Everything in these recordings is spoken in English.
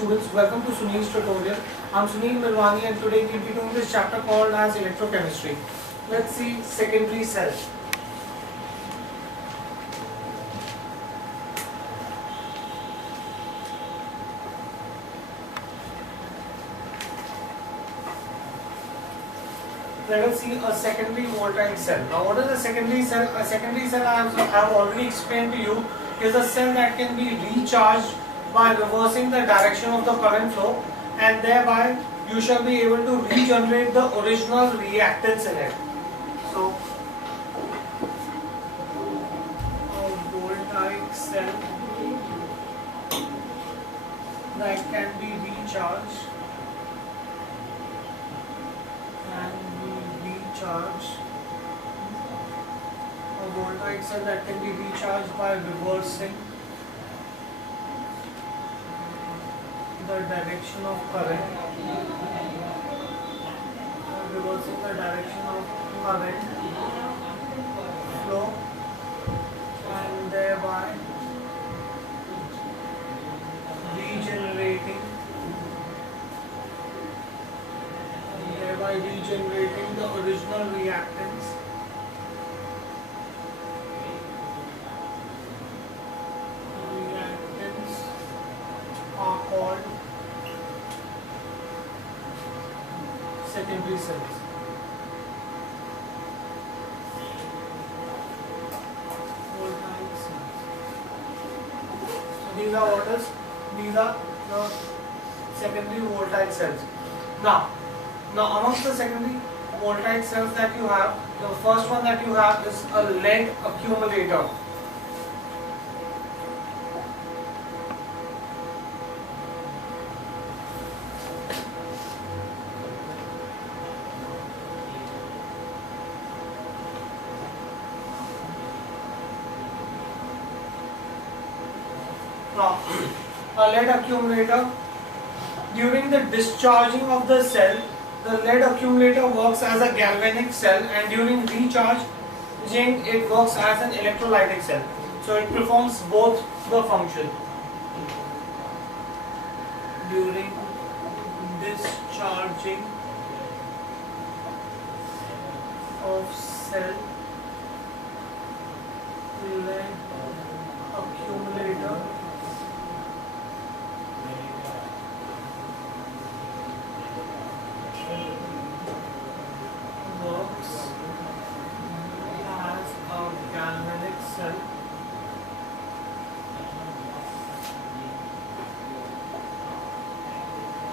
students, welcome to Sunil's tutorial. I'm Sunil Milwani and today we'll be doing this chapter called as electrochemistry. Let's see secondary cell. Let us see a secondary voltaic cell. Now what is a secondary cell? A secondary cell, I have already explained to you, is a cell that can be recharged by reversing the direction of the current flow, and thereby you shall be able to regenerate the original reactants in it. So a voltaic cell that can be recharged a voltaic cell that can be recharged by reversing the direction of current, flow, and thereby regenerating the original reactants are called secondary cells. Voltaic cells. So these are what is? These are the secondary voltaic cells. Now amongst the secondary voltaic cells that you have, the first one that you have is a lead accumulator. Now, a lead accumulator, during the discharging of the cell, the lead accumulator works as a galvanic cell, and during recharging it works as an electrolytic cell. So it performs both the function. During discharging of cell, lead accumulator works as a galvanic cell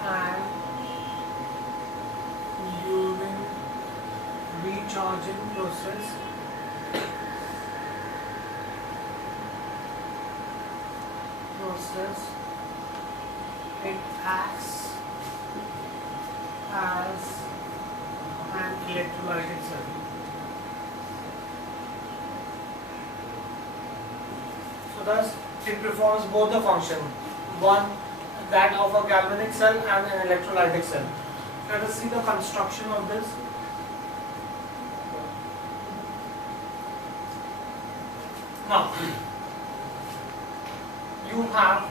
and during recharging process it acts as an electrolytic cell. So thus it performs both the function, one that of a galvanic cell and an electrolytic cell. Let us see the construction of this. Now you have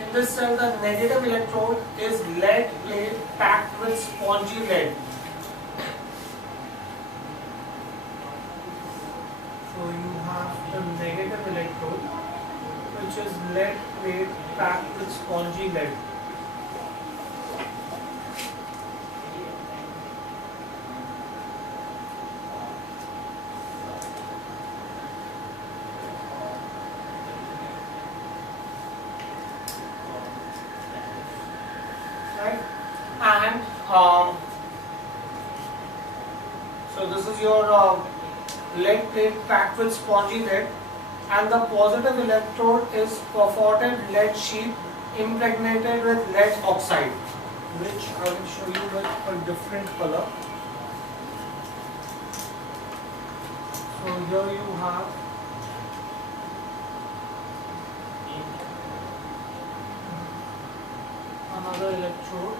in this cell the negative electrode is lead plate packed with spongy lead. So you have the negative electrode, which is lead plate packed with spongy lead. Right? And so this is your lead plate packed with spongy lead, and the positive electrode is perforated lead sheet impregnated with lead oxide, which I will show you with a different color. So here you have another electrode.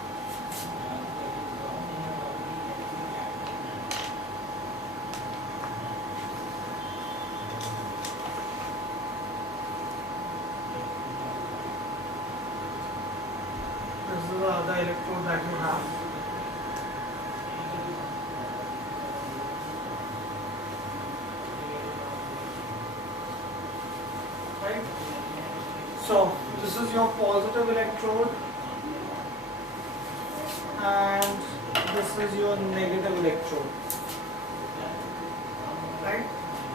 the electrode that you have. Right? So this is your positive electrode and this is your negative electrode. Right?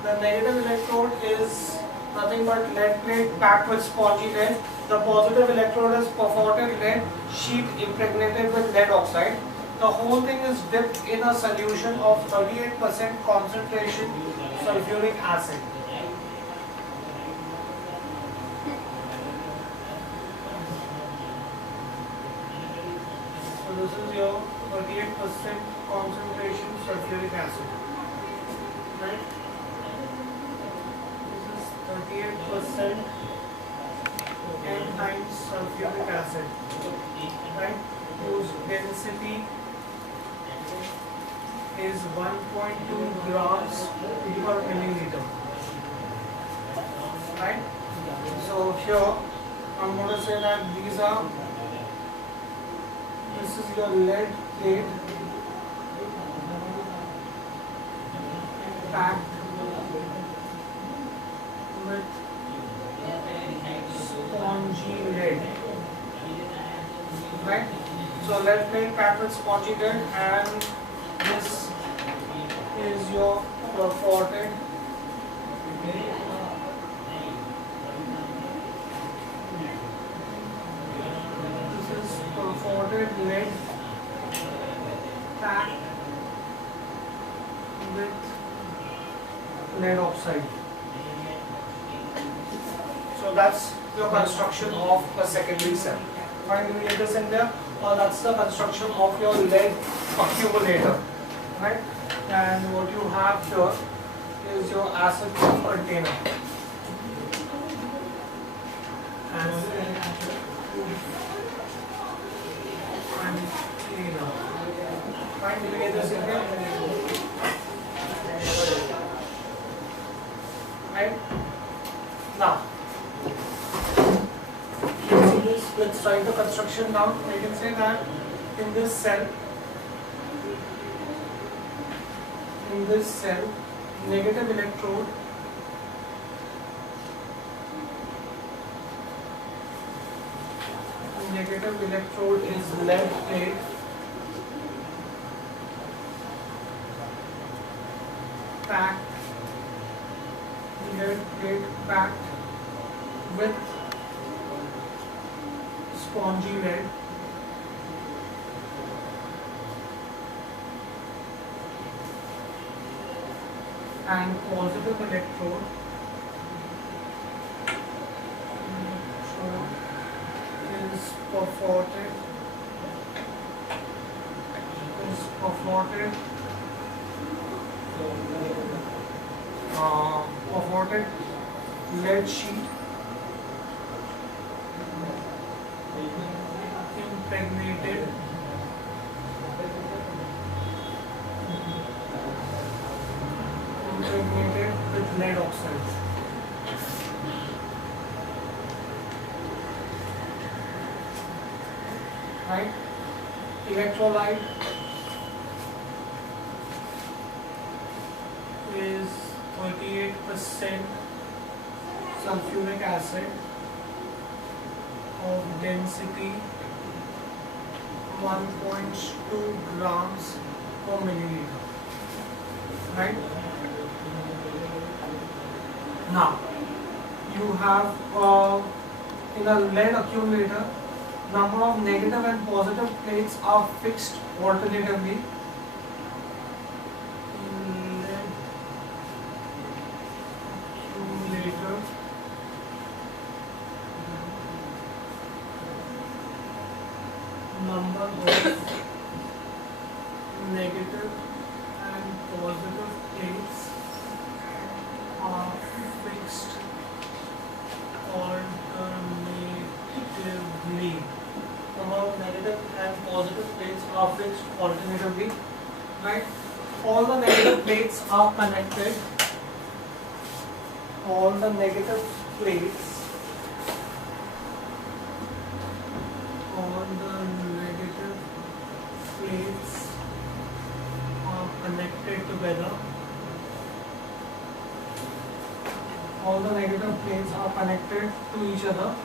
The negative electrode is nothing but lead plate packed with spongy lead. The positive electrode is perforated lead sheet impregnated with lead oxide. The whole thing is dipped in a solution of 38% concentration sulfuric acid. So this is your 38% concentration sulfuric acid. Right? This is 38% N times sulfuric acid, right, whose density is 1.2 grams per milliliter. Right? So here I'm going to say that this is your lead plate packed with spongy lead. Right? So lead plate packed with spongy lead, and this is your perforated lead packed with lead oxide. So that's your construction of a secondary cell. Fine, do we get this in there? Or that's the construction of your lead accumulator. Right? And what you have here is your acid container. Fine, do we get this in here? Right? Now, let's write the construction down. I can say that in this cell, negative electrode is lead plate packed with spongy lead and positive electrode is perforated lead sheet impregnated with lead oxide. Right? Electrolyte is 38% sulfuric acid of density 1.2 grams per milliliter. Right? Now, you have in a lead accumulator, number of negative and positive plates are fixed alternatively. Lead accumulator number of negative and positive plates are fixed alternatively. Number of negative and positive plates are fixed alternatively. Right? All the negative plates are connected. All the negative plates. All the negative connected together. All the negative plates are connected to each other.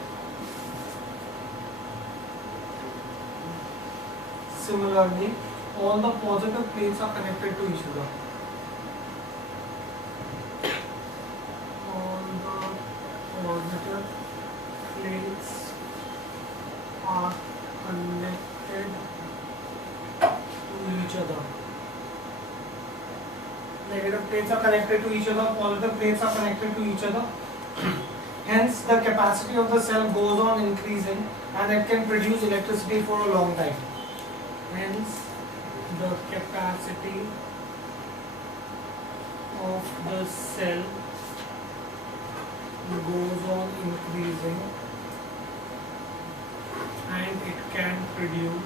Similarly, all the positive plates are connected to each other. All the positive plates are connected to each other. Negative plates are connected to each other, positive plates are connected to each other. Hence, the capacity of the cell goes on increasing and it can produce electricity for a long time. Hence, the capacity of the cell goes on increasing and it can produce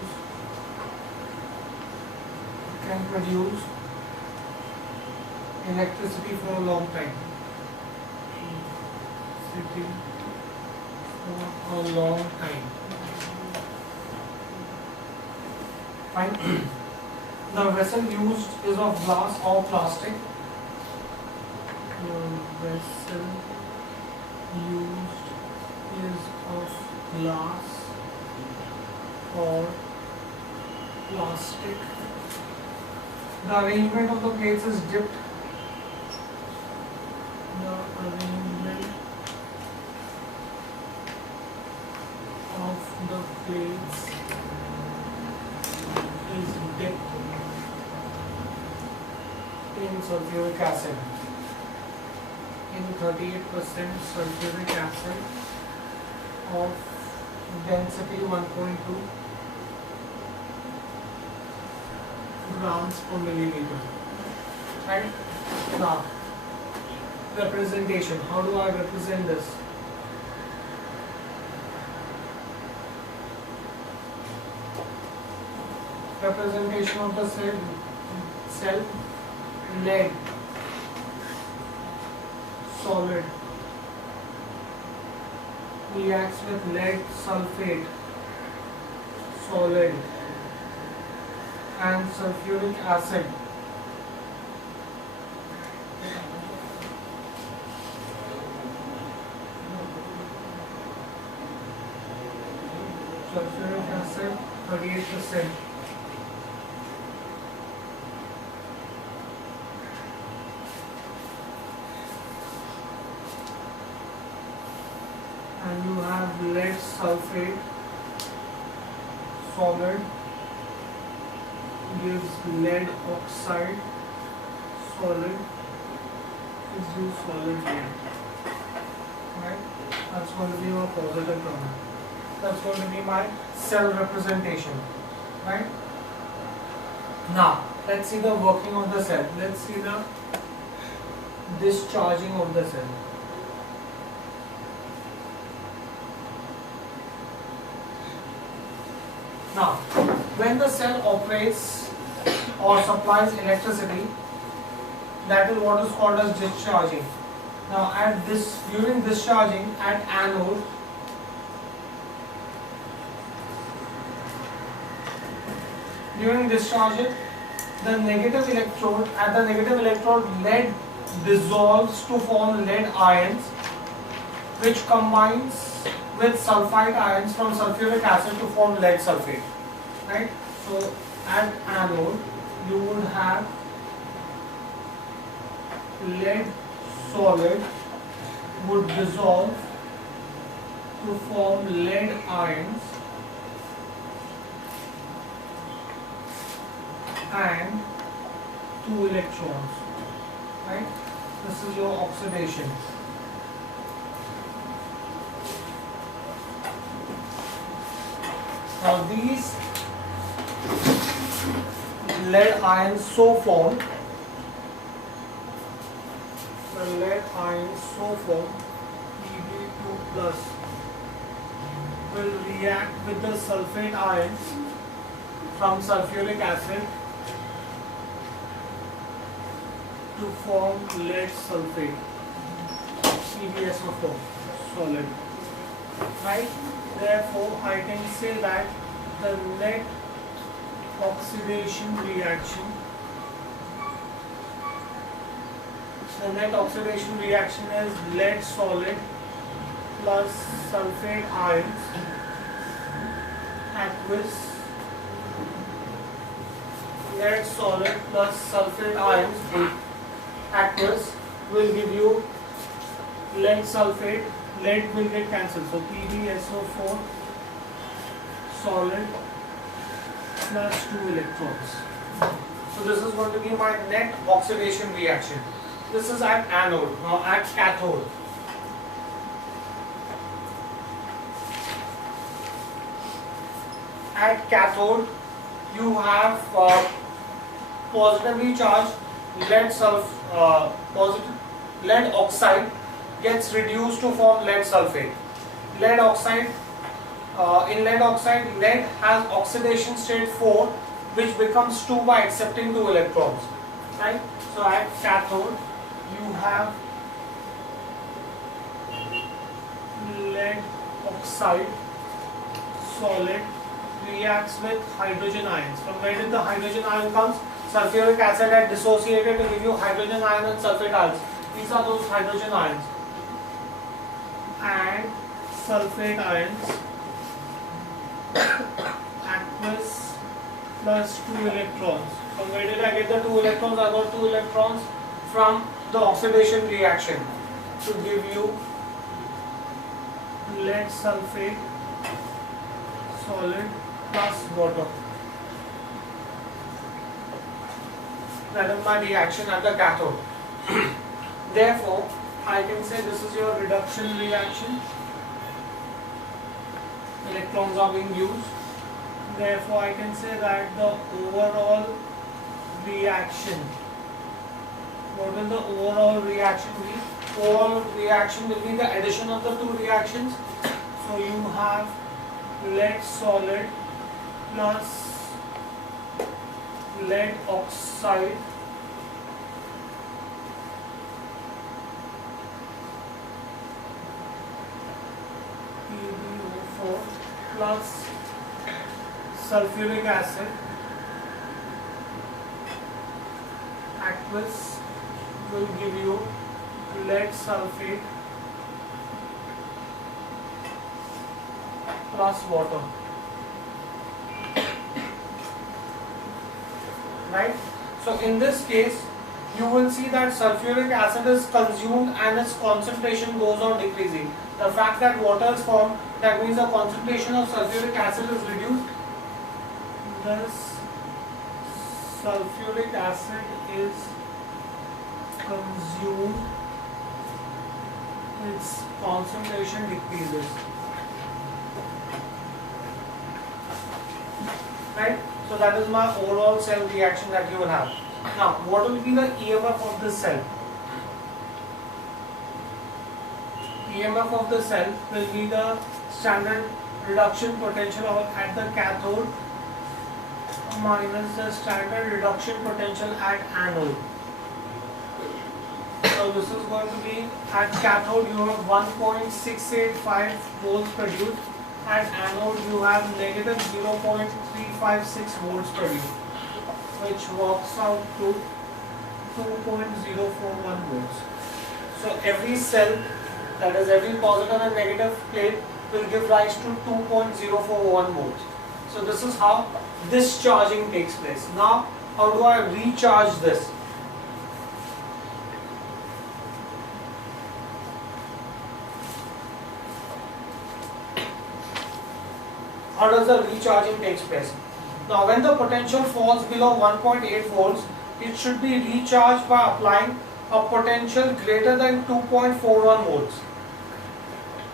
electricity for a long time. Electricity for a long time. Fine. The vessel used is of glass or plastic. The vessel used is of glass or plastic. The arrangement of the plates is dipped. The arrangement of the plates is dipped in sulfuric acid. In 38% sulfuric acid of density 1.2 grams per milliliter. Right? Now, representation. How do I represent this? Representation of the cell lead solid reacts with lead sulfate solid and sulfuric acid sulfuric acid 38%. And you have lead sulfate solid gives lead oxide solid gives you solid lead. Right? That's going to be my positive term. That's going to be my cell representation. Right? Now, let's see the working of the cell. Let's see the discharging of the cell. Now, when the cell operates or supplies electricity, that is what is called as discharging. Now, during discharging at anode, during discharging, the negative electrode, lead dissolves to form lead ions, which combines with sulfide ions from sulfuric acid to form lead sulfate. Right? So at anode you would have lead solid would dissolve to form lead ions and 2 electrons. Right? This is your oxidation. Now these lead ions so formed, the lead ions so formed, Pb2 plus, will react with the sulfate ions from sulfuric acid to form lead sulfate, PbSO4 solid. Right? Therefore, I can say that the net oxidation reaction The net oxidation reaction is lead solid plus sulfate ions aqueous. Lead solid plus sulfate ions aqueous will give you lead sulfate. Lead will get cancelled, so PbSO4 solid plus 2 electrons. So this is going to be my net oxidation reaction. This is at anode. Now at cathode. At cathode, you have positively charged lead oxide gets reduced to form lead sulfate. Lead oxide, in lead oxide, lead has oxidation state 4, which becomes 2 by accepting 2 electrons. Right? So at cathode, you have lead oxide solid reacts with hydrogen ions. From where did the hydrogen ion comes? Sulfuric acid had dissociated to give you hydrogen ion and sulfate ions. These are those hydrogen ions. And sulfate ions aqueous plus 2 electrons. From where did I get the 2 electrons? I got 2 electrons from the oxidation reaction to give you lead sulfate solid plus water. That is my reaction at the cathode. Therefore, I can say this is your reduction reaction. Electrons are being used. Therefore, I can say that the overall reaction, what will the overall reaction be? Overall reaction will be the addition of the 2 reactions. So you have lead solid plus lead oxide PbO4 plus sulfuric acid aqueous will give you lead sulfate plus water. Right? So in this case, you will see that sulfuric acid is consumed and its concentration goes on decreasing. The fact that water is formed, that means the concentration of sulfuric acid is reduced. Thus, sulfuric acid is consumed, its concentration decreases. Right? So that is my overall cell reaction that you will have. Now, what will be the EMF of this cell? EMF of the cell will be the standard reduction potential at the cathode minus the standard reduction potential at anode. So this is going to be at cathode you have 1.685 volts produced. At anode you have negative 0.356 volts per unit, which works out to 2.041 volts. So every cell, that is every positive and negative plate, will give rise to 2.041 volts. So this is how this charging takes place. Now, how do I recharge this? How does the recharging take place? Now, when the potential falls below 1.8 volts, it should be recharged by applying a potential greater than 2.41 volts.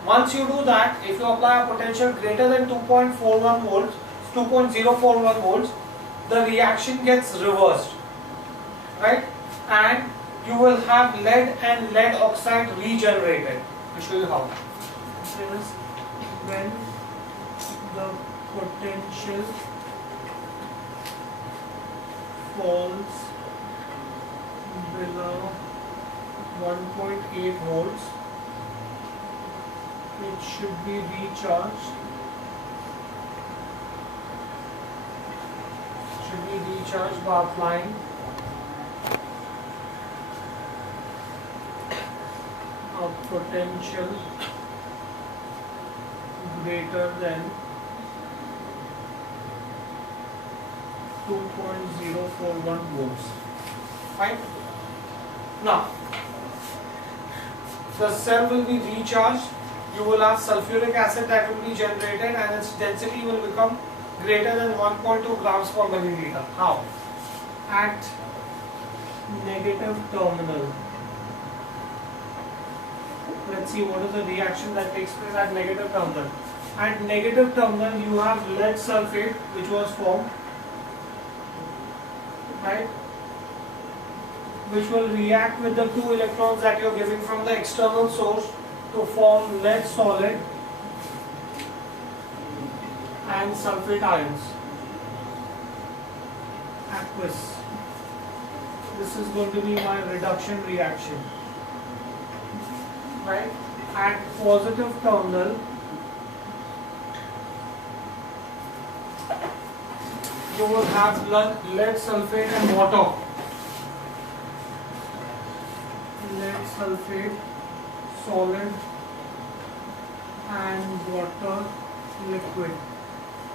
Once you do that, if you apply a potential greater than 2.41 volts, 2.041 volts, the reaction gets reversed, right? And you will have lead and lead oxide regenerated. I'll show you how. This is when the potential falls below 1.8 volts, it should be recharged. Should be recharged by applying potential greater than 2.041 volts. Fine. Now, the cell will be recharged. You will have sulfuric acid that will be generated, and its density will become greater than 1.2 grams per milliliter. How? At negative terminal. Let's see what is the reaction that takes place at negative terminal. At negative terminal, you have lead sulfate which was formed, right? Which will react with the 2 electrons that you are giving from the external source to form lead solid and sulfate ions, aqueous. This is going to be my reduction reaction, right? At positive terminal, you will have lead sulfate and water. Lead sulfate, solid, and water liquid.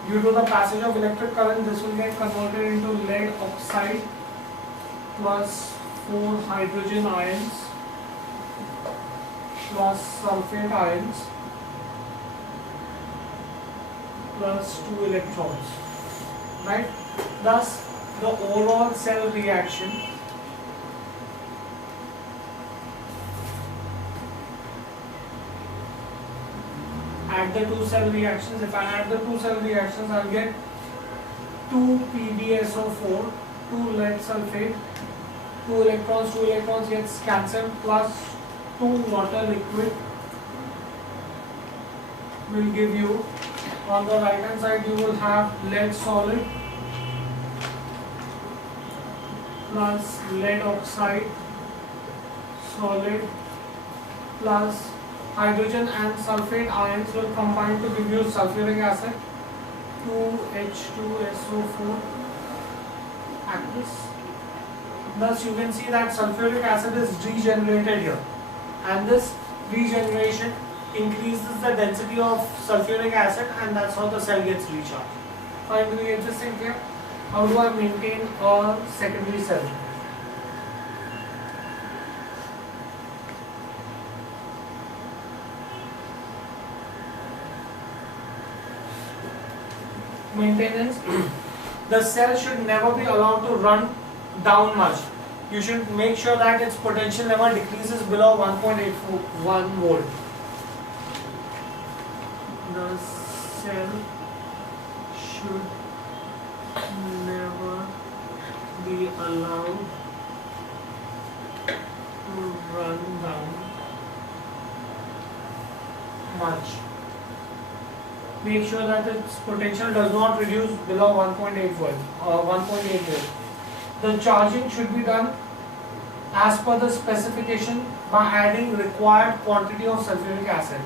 Due to the passage of electric current, this will get converted into lead oxide plus 4 hydrogen ions plus sulfate ions plus 2 electrons, right? Thus, the overall cell reaction add the 2 cell reactions. If I add the 2 cell reactions, I'll get 2 PbSO4, 2 lead sulfate, 2 electrons gets cancelled, plus 2 water liquid will give you, on the right hand side you will have lead solid plus lead oxide solid plus hydrogen and sulfate ions will combine to give you sulfuric acid, 2H2SO4 aqueous. Thus you can see that sulfuric acid is regenerated here, and this regeneration increases the density of sulfuric acid, and that's how the cell gets recharged. Fine, do you get this thing here? How do I maintain a secondary cell? Maintenance. The cell should never be allowed to run down much. You should make sure that its potential never decreases below 1.81 volt. The cell should never be allowed to run down much. Make sure that its potential does not reduce below 1.8 volt or 1.8 volt. The charging should be done as per the specification by adding required quantity of sulfuric acid.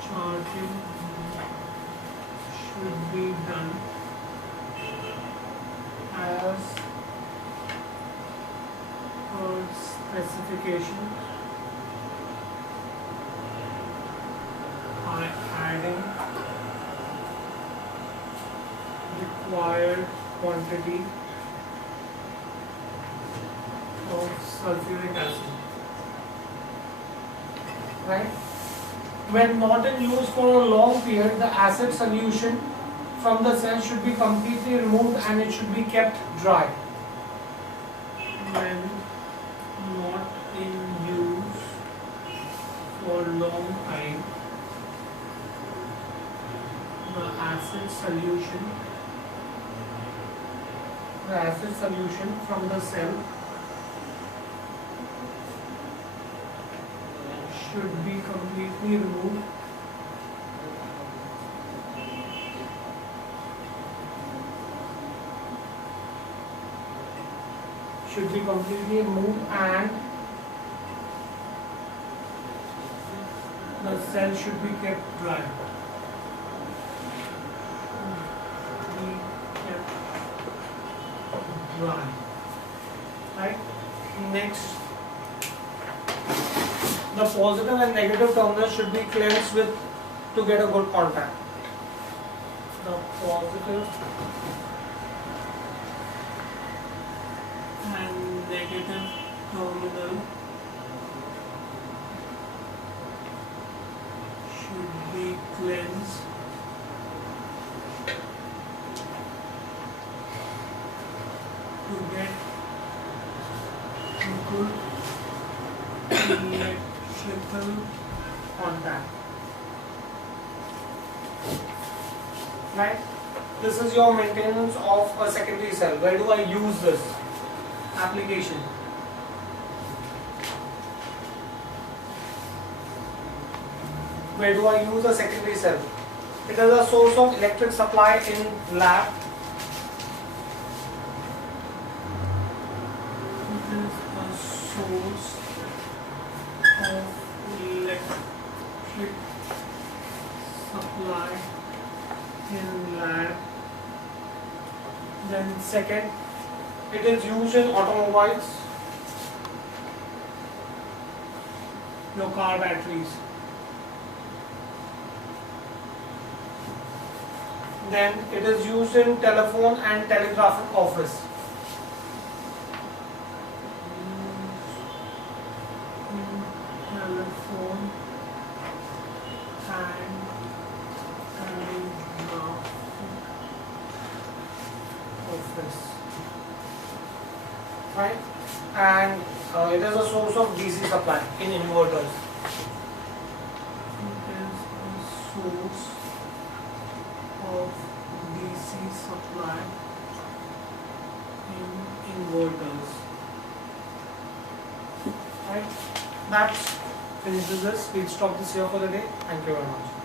Charging should be done as per specification by adding required quantity of sulfuric acid. Right? When not in use for a long period, the acid solution from the cell should be completely removed and it should be kept dry. When not in use for a long time, the acid solution from the cell should be completely removed and the cell should be kept dry. Right. Next, the positive and negative terminals should be cleansed with to get a good contact. The positive and negative terminal should be cleansed to get good electrical contact. Right? This is your maintenance of a secondary cell. Where do I use this application? Where do I use a secondary cell? It is a source of electric supply in lab. It is a source of electric supply in lab. Then second, it is used in automobiles, your car batteries. Then it is used in telephone and telegraphic office. Telephone and telegraphic office, right? And it is a source of DC supply in inverters. It is a source of DC supply in inverters, right? That finishes this. We'll stop this here for the day. Thank you very much.